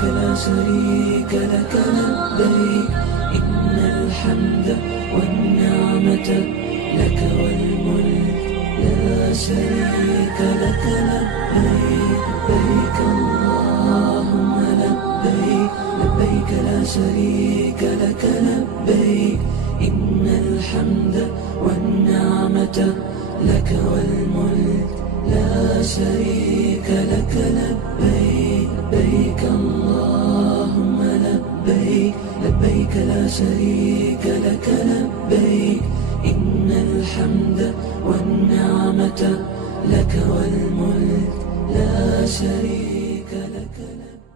لبيك لا شريك لك لبيك إن الحمد والنعمة لك والملك لا شريك لك لبيك لبيك اللهم لبيك لبيك لا شريك لك لبيك إن الحمد والنعمة لك والملك لا شريك لك لبيك لبيك اللهم لبيك لبيك لا شريك لك لبيك إن الحمد والنعمة لك والملك لا شريك لك لبيك.